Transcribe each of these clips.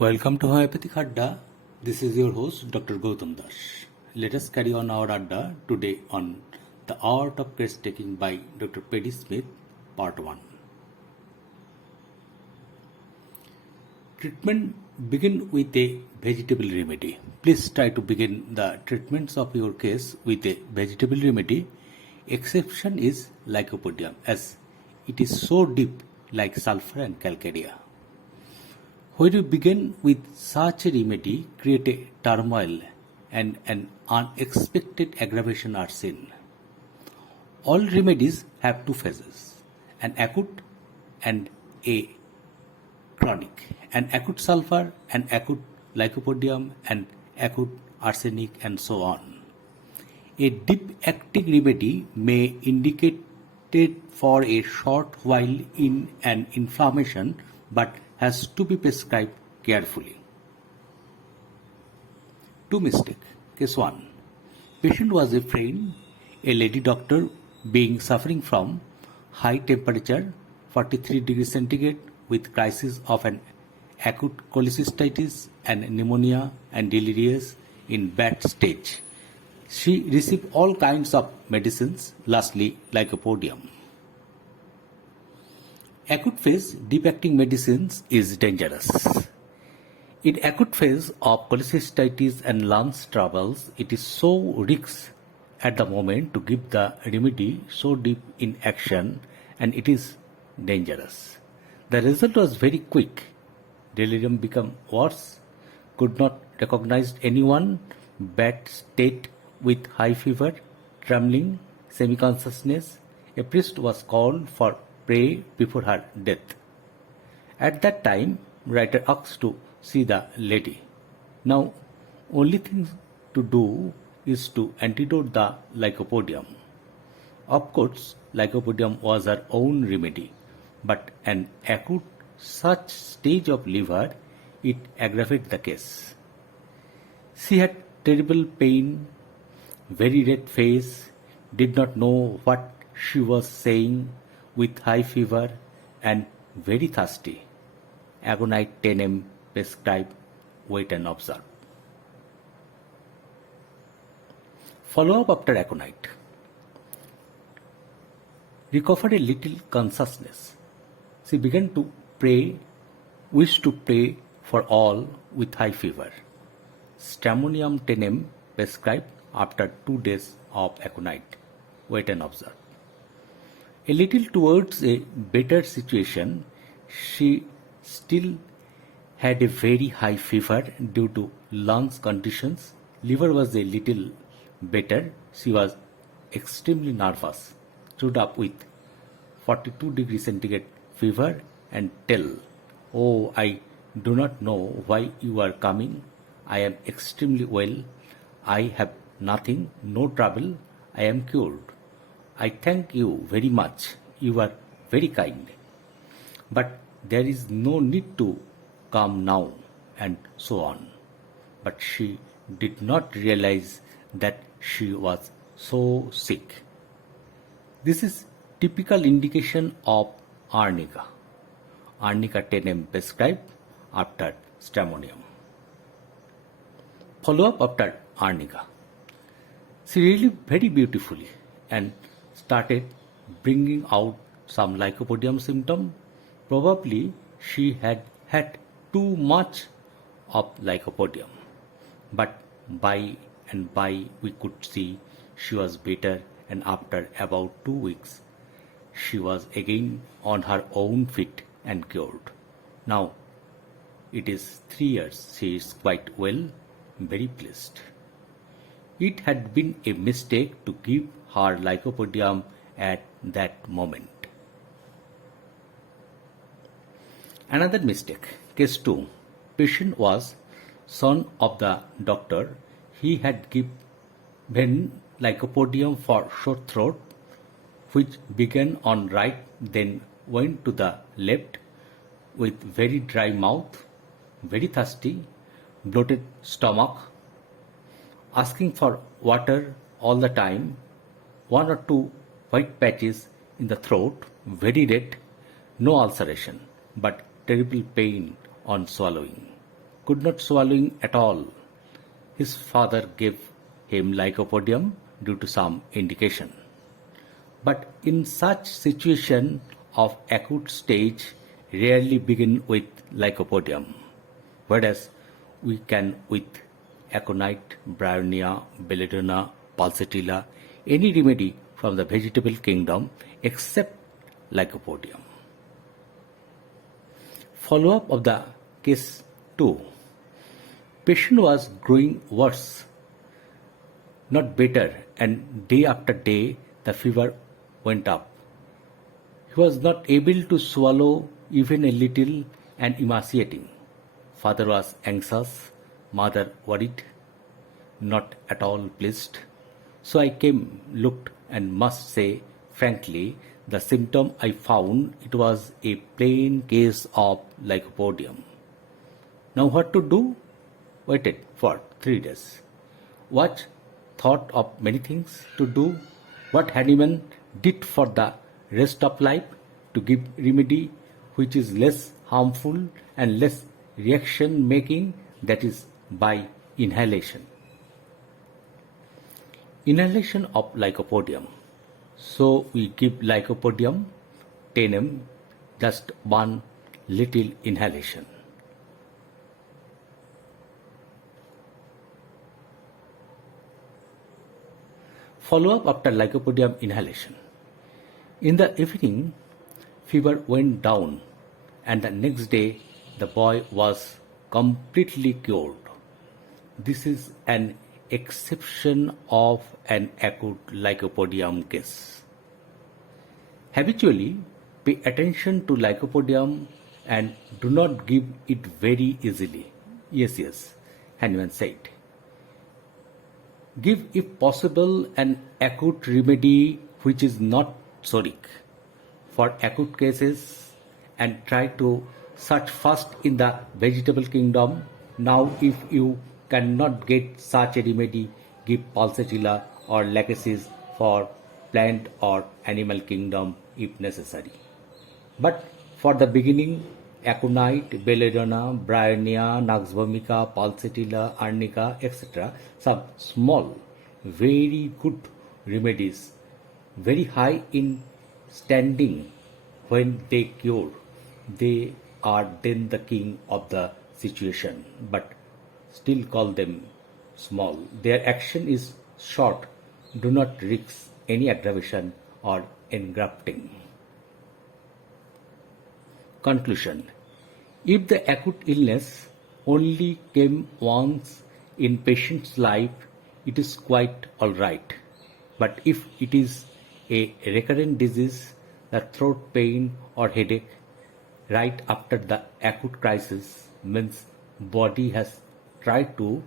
Welcome to Homeopathic Adda. This is your host Dr. Gautam Das. Let us carry on our Adda today on The Art of Case Taking by Dr. Pierre Schmidt, Part 1. Treatment begin with a vegetable remedy. Please try to begin the treatments of your case with a vegetable remedy. Exception is Lycopodium, as it is so deep like sulfur and calcarea. When you begin with such a remedy, create a turmoil and an unexpected aggravation are seen. All remedies have two phases, an acute and a chronic, an acute sulfur, an acute lycopodium, and acute arsenic, and so on. A deep acting remedy may indicate it for a short while in an inflammation, but has to be prescribed carefully. 2 mistakes. Case 1. Patient was a friend, a lady doctor, being suffering from high temperature, 43 degrees centigrade, with crisis of an acute cholecystitis and pneumonia and delirious in bad stage. She received all kinds of medicines, lastly lycopodium. Acute phase deep acting medicines is dangerous. In acute phase of cholecystitis and lungs troubles, it is so risky at the moment to give the remedy so deep in action, and it is dangerous. The result was very quick. Delirium became worse, could not recognize anyone, bad state with high fever, trembling, semi-consciousness. A priest was called for prayer before her death. At that time, writer asked to see the lady. Now, only thing to do is to antidote the lycopodium. Of course, lycopodium was her own remedy, but an acute such stage of liver, it aggravated the case. She had terrible pain, very red face, did not know what she was saying, with high fever and very thirsty. Agonite 10 m prescribed, wait and observe. Follow-up after aconite. Recovered a little consciousness. She began to pray, wished to pray for all with high fever. Stramonium 10 m prescribed after 2 days of aconite. Wait and observe. A little towards a better situation, she still had a very high fever due to lungs conditions. Liver was a little better. She was extremely nervous. Stood up with 42 degrees centigrade fever and tell, "Oh, I do not know why you are coming. I am extremely well. I have nothing, no trouble. I am cured. I thank you very much. You are very kind. But there is no need to come now," and so on. But she did not realize that she was so sick. This is typical indication of arnica. Arnica 10 m prescribed after stramonium. Follow-up after arnica. She really very beautifully and started bringing out some lycopodium symptom. Probably she had had too much of lycopodium, but by and by we could see she was better, and after about 2 weeks she was again on her own feet and cured. Now it is 3 years. She is quite well, very pleased. It had been a mistake to give her lycopodium at that moment. Another mistake. Case 2. Patient was son of the doctor. He had given lycopodium for sore throat, which began on right, then went to the left, with very dry mouth, very thirsty, bloated stomach, asking for water all the time, 1 or 2 white patches in the throat, very red, no ulceration, but terrible pain on swallowing. could not swallowing at all. His father gave him Lycopodium due to some indication. But in such situation of acute stage rarely begin with Lycopodium, whereas we can with aconite, bryonia, belladonna, pulsatilla, any remedy from the vegetable kingdom except Lycopodium. Follow-up of the case 2. Patient was growing worse, not better, and day after day the fever went up. He was not able to swallow even a little and emaciating. Father was anxious, mother worried, not at all pleased. So I came, looked, and must say frankly, the symptom I found, it was a plain case of Lycopodium. Now what to do? Waited for 3 days. Watch, thought of many things to do, what Hahnemann did for the rest of life to give remedy which is less harmful and less reaction making, that is by inhalation. Inhalation of Lycopodium. So we give Lycopodium 10 ml, just one little inhalation. Follow-up after Lycopodium inhalation. In the evening, fever went down and the next day the boy was completely cured. This is an exception of an acute Lycopodium case. Habitually, pay attention to Lycopodium and do not give it very easily. Yes, Hahnemann said. Give, if possible, an acute remedy which is not sodic for acute cases and try to search first in the vegetable kingdom. Now, if you cannot get such a remedy, give pulsatilla or lachesis for plant or animal kingdom if necessary. But for the beginning, aconite, belladonna, bryonia, nux vomica, pulsatilla, arnica, etc. some small, very good remedies, very high in standing when they cure. They are then the king of the situation, but still call them small. Their action is short, do not risk any aggravation or engrafting. Conclusion. If the acute illness only came once in patient's life, it is quite alright. But if it is a recurrent disease, the throat pain or headache right after the acute crisis means body has tried to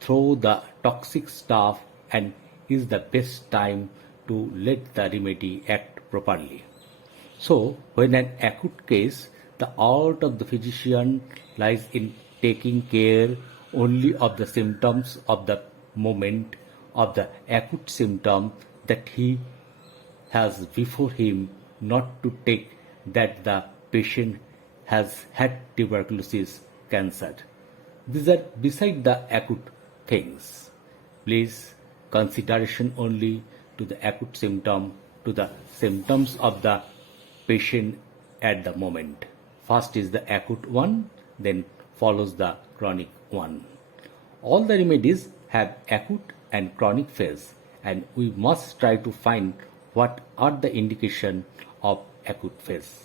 throw the toxic stuff and is the best time to let the remedy act properly. So, when an acute case, the art of the physician lies in taking care only of the symptoms of the moment, of the acute symptom that he has before him, not to take that the patient has had tuberculosis, cancer. These are beside the acute things. Please consideration only to the acute symptom, to the symptoms of the patient at the moment. First is the acute one, then follows the chronic one. All the remedies have acute and chronic phase, and we must try to find what are the indication of acute phase.